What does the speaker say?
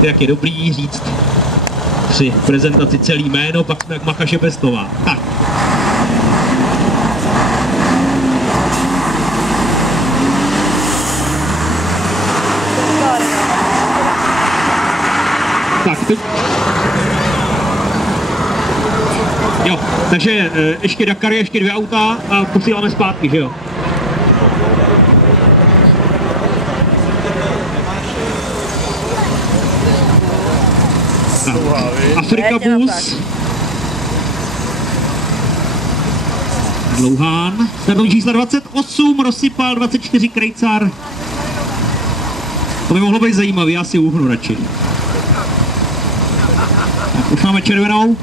Vidíte, jak je dobrý říct při prezentaci celý jméno, pak jsme jak Macha Šepestová. Tak. Tak, teď. Jo, takže ještě Dakar, ještě 2 auta a posíláme zpátky, že jo? Afrika Bus. Dlouhán. Startovní čísla 28, Rozsypal, 24, Krejcar. To by mohlo být zajímavý, já si uhnu radši. Tak, už máme červenou.